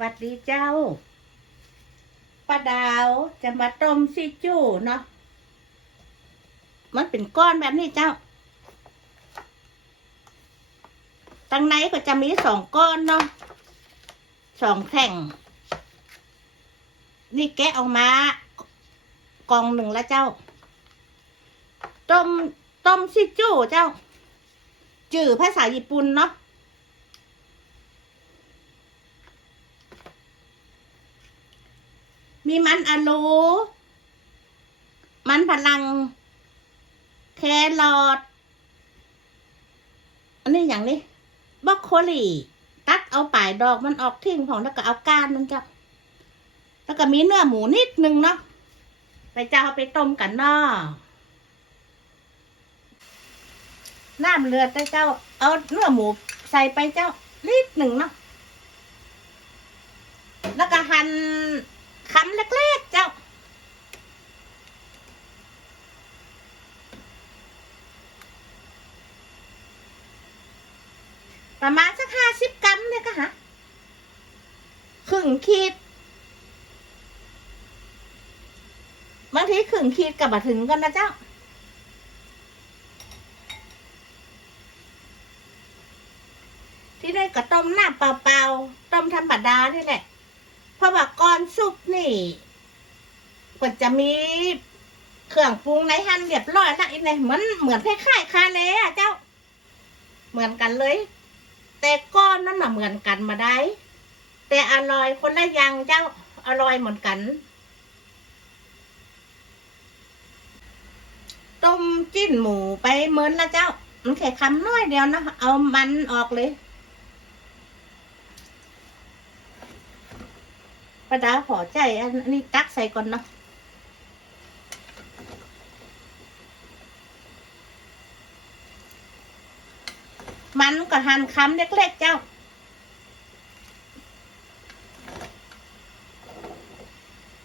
วัดดีเจ้าป้าดาวจะมาต้มซีจู้เนาะ มันเป็นก้อนแบบนี้เจ้าตั้งในก็จะมีสองก้อนเนาะสองแท่ง นี่แกะออกมากองหนึ่งแล้วเจ้า ต้มต้มซีจู้เจ้า จื่อภาษาญี่ปุ่นเนาะ มีมันอะโลมันพลัง แครอทอันนี้อย่างนี้บรอกโคลีตัดเอาปลายดอกมันออกทิ้งของแล้วก็เอาก้านมันจ้ะแล้วก็มีเนื้อหมูนิดนึงเนาะไปจะเอาไปต้มกันเนาะน้ำเลือดได้เจ้า เอาเนื้อหมูใส่ไปเจ้านิดหนึ่งเนาะแล้วก็หั่น คำเล็กๆเจ้า ประมาณสักห้าสิบกรัมเนี่ยก็ฮะครึ่งขีดบางทีครึ่งขีดกับบะถึงกันนะเจ้าที่ได้ก็ต้มหน้ำเปล่าๆ ต้มธรรมดานี่แหละ เพราะว่าก้อนซุปนี่ก็จะมีเครื่องปรุงในหั่นเรียบร้อยล้วอีกเนี่ยเหมือนเหมือนคล้ายๆคาเล่อะเจ้า เหมือนกันเลย แต่ก้อนนั่นน่ะเหมือนกันมาได้ แต่อร่อยคนละอย่างเจ้าอร่อยเหมือนกันต้มจิ้นหมูไปเหมือนละเจ้า มันแค่คำน้อยเดียวนะเอามันออกเลย ประดาขอใจอันนี้ตักใส่ก่อนเนาะมันก็หั่นคำเล็กๆเจ้า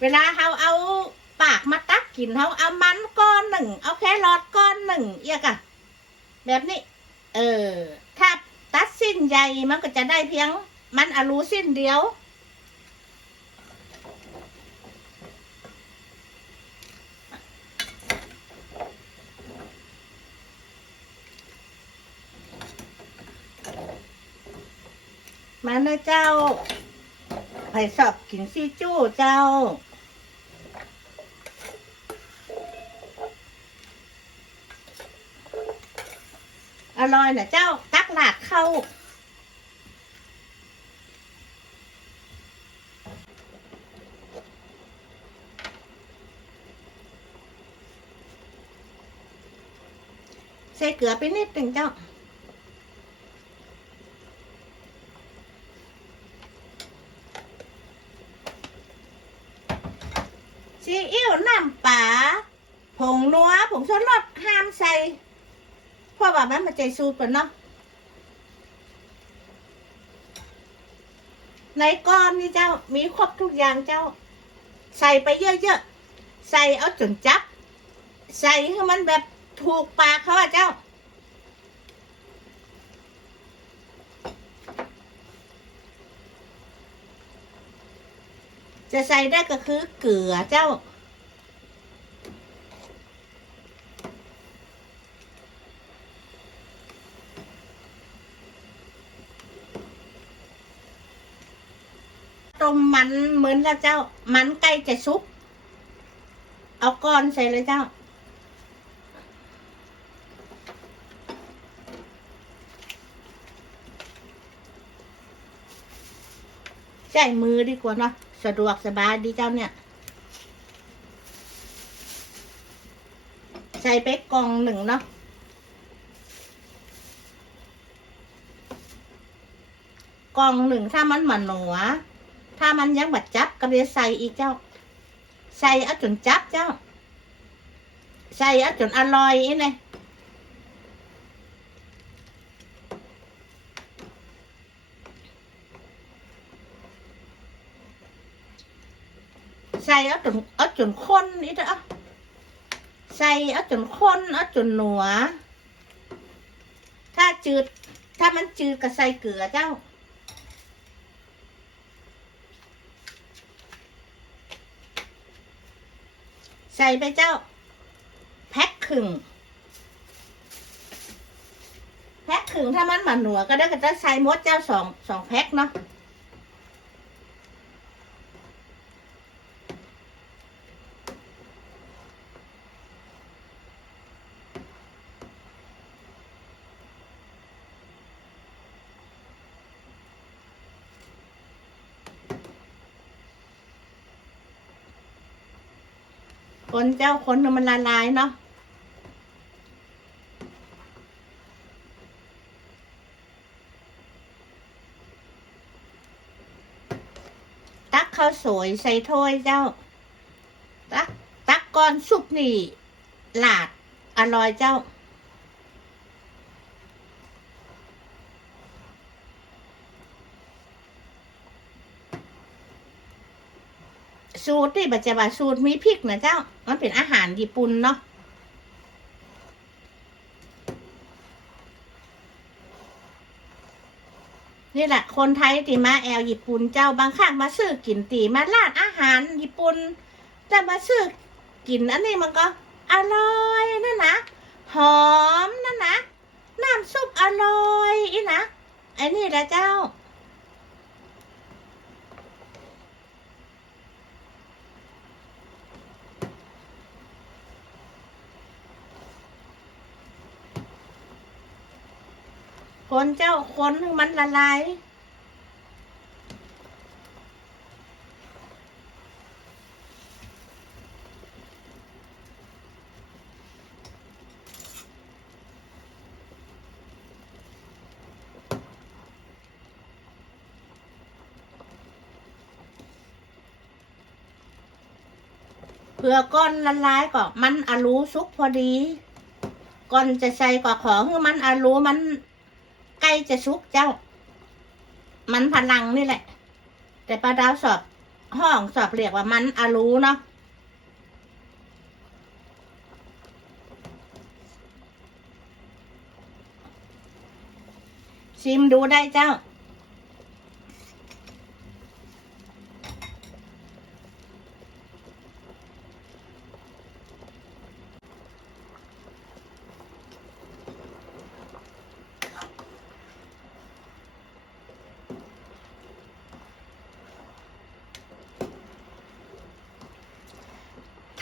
เวลาเขาเอาปากมาตักกินเขาเอามันก้อนหนึ่ง เอาแครอทก้อนหนึ่งเอียกอะแบบนี้ เออ ถ้าตัดสิ้นใหญ่มันก็จะได้เพียง มันอรูสิ้นเดียว มาเลยเจ้าไผ่สอบกินซีจู้เจ้า อร่อยนะเจ้า ตักหลาดเข้า ใส่เกลือไปนิดหนึ่งเจ้า ซีอิ๊วน้ำปลาผงนัวผงชูรสห้ามใส่เพราะว่ามันมันใจสูตรก่อนเนาะในก้อนนี่เจ้ามีครบทุกอย่างเจ้า ใส่ไปเยอะๆใส่เอาจนจับ ใส่ให้มันแบบถูกปากเขาอะเจ้า จะใส่ได้ก็คือเกลือเจ้า ต้มมันเหมือนแล้วเจ้า มันใกล้จะสุก เอาก้อนใส่เลยเจ้าใช้มือดีกว่าเนาะ สะดวกสบายดีเจ้าเนี่ย ใส่ไปกล่องหนึ่งเนาะกล่องหนึ่งถ้ามันหมันหนัว ถ้ามันยังบัดจับก็เลยใส่อีกเจ้า ใส่เอาจนจับเจ้า ใส่เอาจนอร่อยอีเนี่ย ใส่เอาจนเอาจนข้นนี่เถอะใส่เอาจนข้นเอาจนหนัว ถ้าจืด ถ้ามันจืดก็ใส่เกลือเจ้า ใส่ไปเจ้า แพ็คขึงแพ็คขึงถ้ามันหมาหนัวก็ได้ก็จะใส่มดเจ้าสองสองแพ็คเนาะ คนเจ้าคนมันละลายเนาะตักข้าวสวยใส่ถ้วยเจ้า ตักตักก้อนซุปนี่หลาดอร่อยเจ้า สูตรที่บัจจบาสูตรมีพริกนะเจ้า มันเป็นอาหารญี่ปุ่นเนาะนี่แหละคนไทยตีมาแอลญี่ปุ่นเจ้าบางครั้งมาซื้อกินตีมาลาดอาหารญี่ปุ่นแต่มาซื้อกินอันนี้มันก็อร่อยนั่นนะหอมนั่นนะน้ำซุปอร่อยอีนะไอ้นี่แหละเจ้า คนเจ้าคนให้มันละลายเพื่อก้อนละลายก็มันอารูสุกพอดี ก่อนจะใส่ก็ขอให้มันอารูมัน จะสุกเจ้า มันพลังนี่แหละ แต่ปลาดาวสอบห้องสอบเรียกว่ามันอารู้เนาะชิมดูได้เจ้า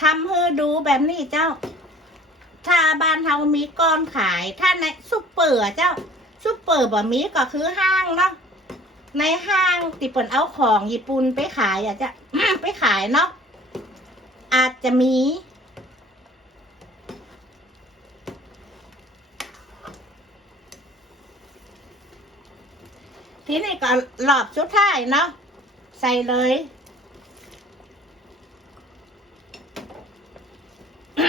ทำให้ดูแบบนี้เจ้า ถ้าบ้านเรามีก้อนขาย ถ้าในซุปเปอร์เจ้าซุปเปอร์บ่มีก็คือห้างเนาะ ในห้างติเปินเอาของญี่ปุ่นไปขายอะจะไปขายเนาะ อาจจะมี ทีนี้ก็หลอบชุดท้ายเนาะ ใส่เลย บ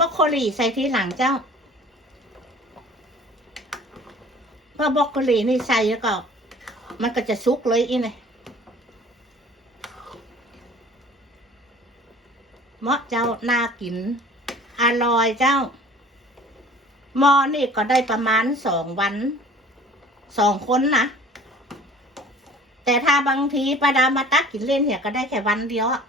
รอกโคลีใส่ทีหลังเจ้าเพราะบรอกโคลีนี่ใส่แล้วก็ มันก็จะซุกเลยอีนี่เหมาะเจ้าน่ากิน อร่อยเจ้าหมอนี่ก็ได้ประมาณสองวัน สองคนนะ แต่ถ้าบางทีป้าดามาตักกินเล่นเนี่ยก็ได้แค่วันเดียวอะ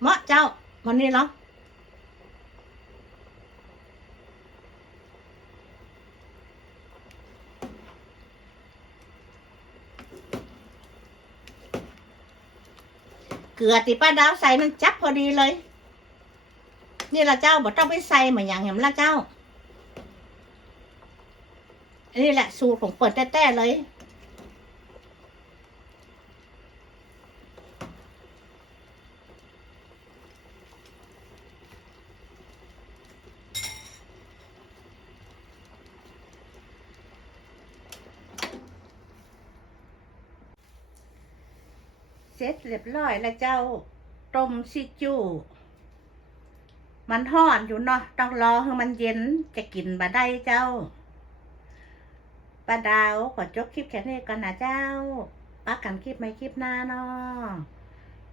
เหมาะเจ้า วันนี้เหรอเกลือติป้าดาวใส่มันจับพอดีเลย นี่ละเจ้าบอกต้องไปใส่เหมือนอย่างเห็นละเจ้า อันนี้แหละสูตรของเปิดแต้ๆเลยเสร็จเรียบร้อยแล้วเจ้าต้มซิจู มันห่อนอยู่เนาะต้องรอให้มันเย็นจะกินบะได้เจ้าป้าดาวขอจบคลิปแค่นี้ก่อนนะเจ้าปักกันคลิปไม่คลิปหน้าเนาะ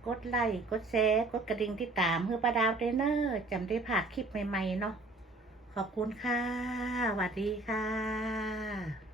กดไลค์กดแชร์กดกระดิ่งที่ตามเพื่อป้าดาวเด้อเนอร์จำได้ผ่านคลิปใหม่ๆเนาะขอบคุณค่ะสวัสดีค่ะ